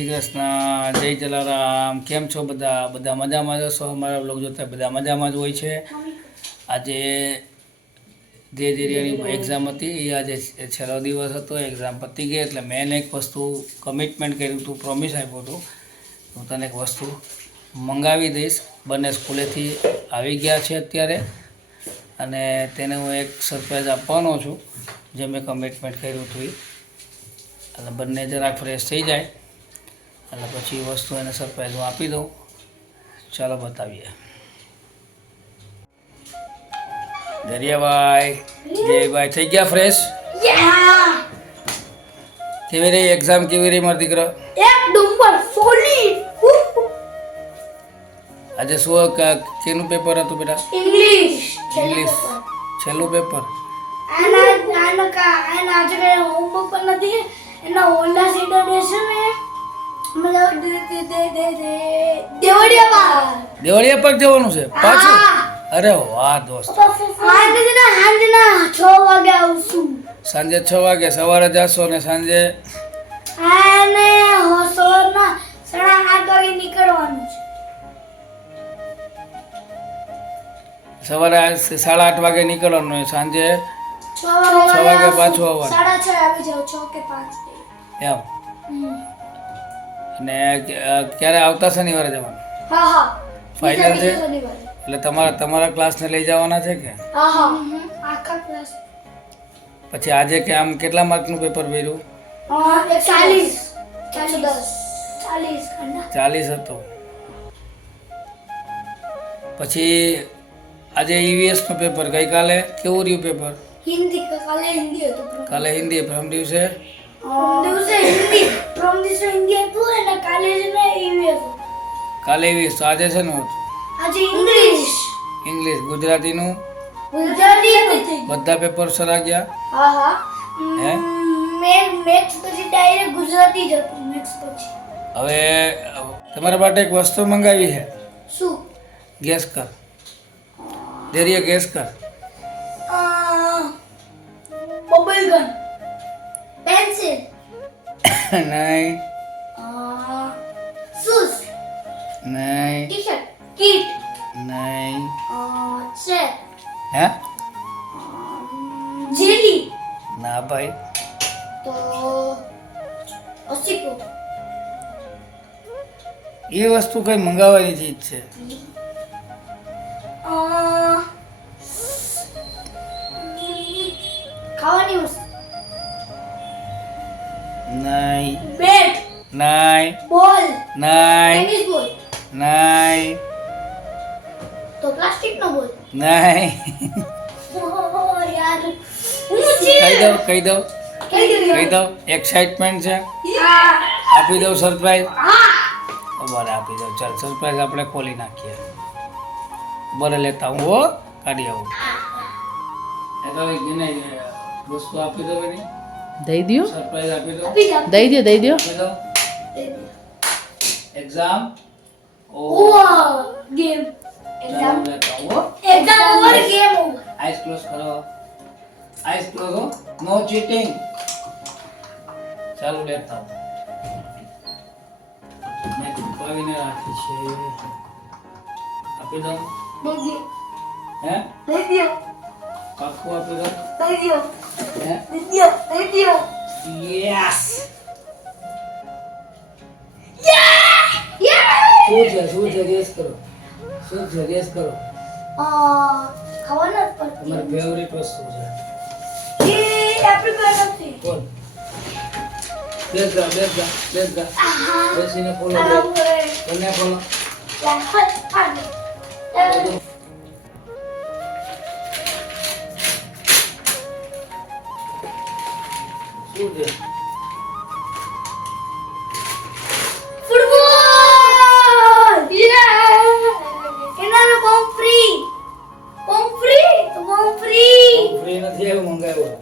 શ્રી કૃષ્ણ, જય જલારામ. કેમ છો બધા? બધા મજામાં જશો? અમારા બ્લોગ જોતા બધા મજામાં જ હોય છે. આજે ધીરે એક્ઝામ હતી, એ આજે છેલ્લો દિવસ હતો. એક્ઝામ પતી ગઈ એટલે મેં એક વસ્તુ કમિટમેન્ટ કર્યું હતું, પ્રોમિસ આપ્યું હતું, હું તને એક વસ્તુ મંગાવી દઈશ. બંને સ્કૂલેથી આવી ગયા છે અત્યારે, અને તેને હું એક સરપ્રાઈઝ આપવાનો છું, જે મેં કમિટમેન્ટ કર્યું હતું એ. એટલે બંને જરાક ફ્રેશ થઈ જાય એટલે પછી વસ્તુ એને સરપ્રાઈઝ હું આપી દઉં. ચાલો બતાવીએ. દરિયાભાઈ, જયભાઈ થઈ ગયા ફ્રેશ? કેવી રહી એક્ઝામ? કેવી રહી મારો દીકરો? એક નંબર સોલિડ. આજે શું કેનું પેપર હતું બેટા? ઇંગ્લિશ. છેલ્લું પેપર. આના આજે કઈ હોમવર્ક પણ નથી. એના ઓલ્ડા સીડર છે ને દેવળિયા પાર્ક જવાનું છે પાછું? અરે વાહ દોસ્ત. સાંજના 6 વાગે આવશું. સાંજે 6 વાગે? સવારે જશો ને સાંજે? અને સવારના 8:30 વાગે નીકળવાનું છે. સવારે 8:30 વાગે નીકળવાનું, સાંજે 6 વાગે પાછું આવવાનું. 6:30 આવી જાવ, 6 કે 5 એમ. અને ક્યારે આવતા શનિવારે જવાનું? હા ફાઇનલ છે? શનિવારે. એટલે તમારા ક્લાસને લઈ જવાના છે કે? આખા ક્લાસ. પછી આજે કે આમ કેટલા માર્કનું પેપર ભર્યું? 40 હતું. પછી આજે ઈવીએસ નું પેપર. ગઈકાલે કેવું રહ્યું પેપર? કાલે હિન્દી. પ્રથમ દિવસે હિન્દી હતું અને કાલે ઈવીએસ. કાલે ઈવીએસ. તો આજે છે ને આજે ઇંગ્લિશ. ગુજરાતીનું બધા પેપર સરા ગયા? હે? મેથ્સ પછી ડાયરેક્ટ ગુજરાતી જ હતું. મેથ્સ પછી હવે તમારા માટે એક વસ્તુ મંગાવી છે. શું? ગેસ કર ધૈર્ય, ગેસ કર. બબલ ગન, પેન્સિલ, નહીં શૂઝ, નહીં ટી-શર્ટ, કીટ, નહીં. ચેક, હે? જેલી. ના ભાઈ. તો ઓસિકો. એ વસ્તુ કઈ મંગાવવાની ચીજ છે. ખાવાની વસ્તુ. નહીં. બેટ, નહીં. બોલ, નહીં. ટેનિસ બોલ. નહીં. તો પ્લાસ્ટિકનો બોલ. નહીં. યાર કહી દઉં. એક્સાઇટમેન્ટ છે. આપી દઉં સરપ્રાઈઝ? બરાબર, આપી દઉં. ચાલ, સરપ્રાઈઝ આપણે ખોલી નાખીએ. બરે લેતા હું હો, કાઢી આવું. એ તો વસ્તુ આપી દો એની. દઈ દ્યો, સરપ્રાઈઝ આપી દો. દઈ દ્યો. આપી દો. Exam game. એક્ઝામ લેતા હું હો. Exam over, game over. Eyes close કરો. આઈસ ક્લોઝ હો. No cheating. ચાલુ લેતા હું. મેં છુપાવીને રાખી છે. આપી દો. હે? પાક્કું આપી દો. હે? યસ. શું છે ગેસ કરો. શું છે ગેસ કરો. ખાવાના પર તમારી ફેવરિટ વસ્તુ છે. એ આપણી પાસે નથી. બોલ. બેસ જા. બેસીને ફોલો કરો. બંને ફોલો. શું છે? ફૂટબોલ. એનાનો બોમ્બ ફ્રી. ફ્રી નથી એવું મંગાવ્યું.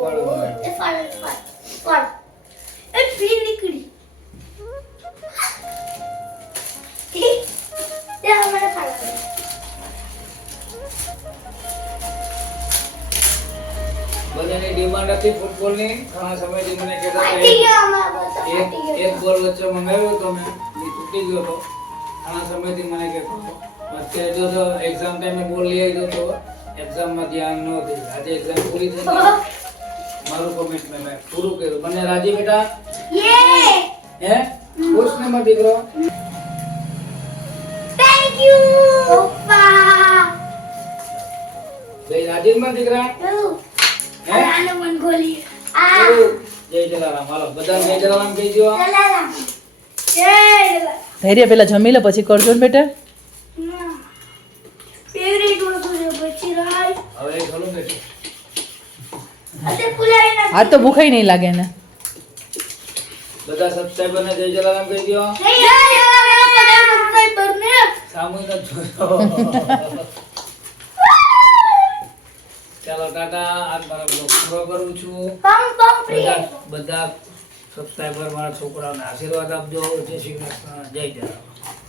વાળું મંગાવ્યું. એ ફ્રી નીકળી. મને ફાળો. બંને બધાની ડિમાન્ડ હતી ફૂટબોલની. ઘણા સમયથી મને કહેતા હતા ફાટી ગયો અમારો તો ફાટી એક ગયો બોલ વચ્ચે મંગાવ્યો હતો મેં, એ તૂટી ગયો હતો. ઘણા સમયથી મને કહેતો હતો. અત્યારે જો તો એક્ઝામ ટાઈમે બોલ લઈ આવ્યો હતો, એક્ઝામમાં ધ્યાન ન હતું. આજે એક્ઝામ પૂરી થઈ ગઈ, મારું કમિટમેન્ટ મેં પૂરું કર્યું. બંને રાજી બેટા? યે હે ખુશ ને મારો દીકરો? થેન્ક યુ પપ્પા જય રાજી મારા દીકરા? હે આનો મન ગોલી આ જય જલારામ. હાલો બધા જય જલારામ કહી દો. જલારામ જય જલારામ ધૈર્ય પેલા જમી લે પછી કરજો ને બેટા. ફેવરેટ વસ્તુ છે પછી રાઈ હવે એ ખોલું બેઠું. અતે પુલાઈ ના આજ તો ભૂખાઈ નહીં લાગે ને. બધા સબસ્ક્રાઇબરને જય જલારામ કહી દો. જય જલારામ બધા સબસ્ક્રાઇબર ને સામૂહિક જ જોયો. ચાલો ટાટા. આજ મારો બ્લોગ પૂરો કરું છું. પમ પમ પ્રિય બધા સબસ્ક્રાઇબર મારા છોકરાઓને આશીર્વાદ આપજો. જય શ્રી કૃષ્ણ. જય જલારામ.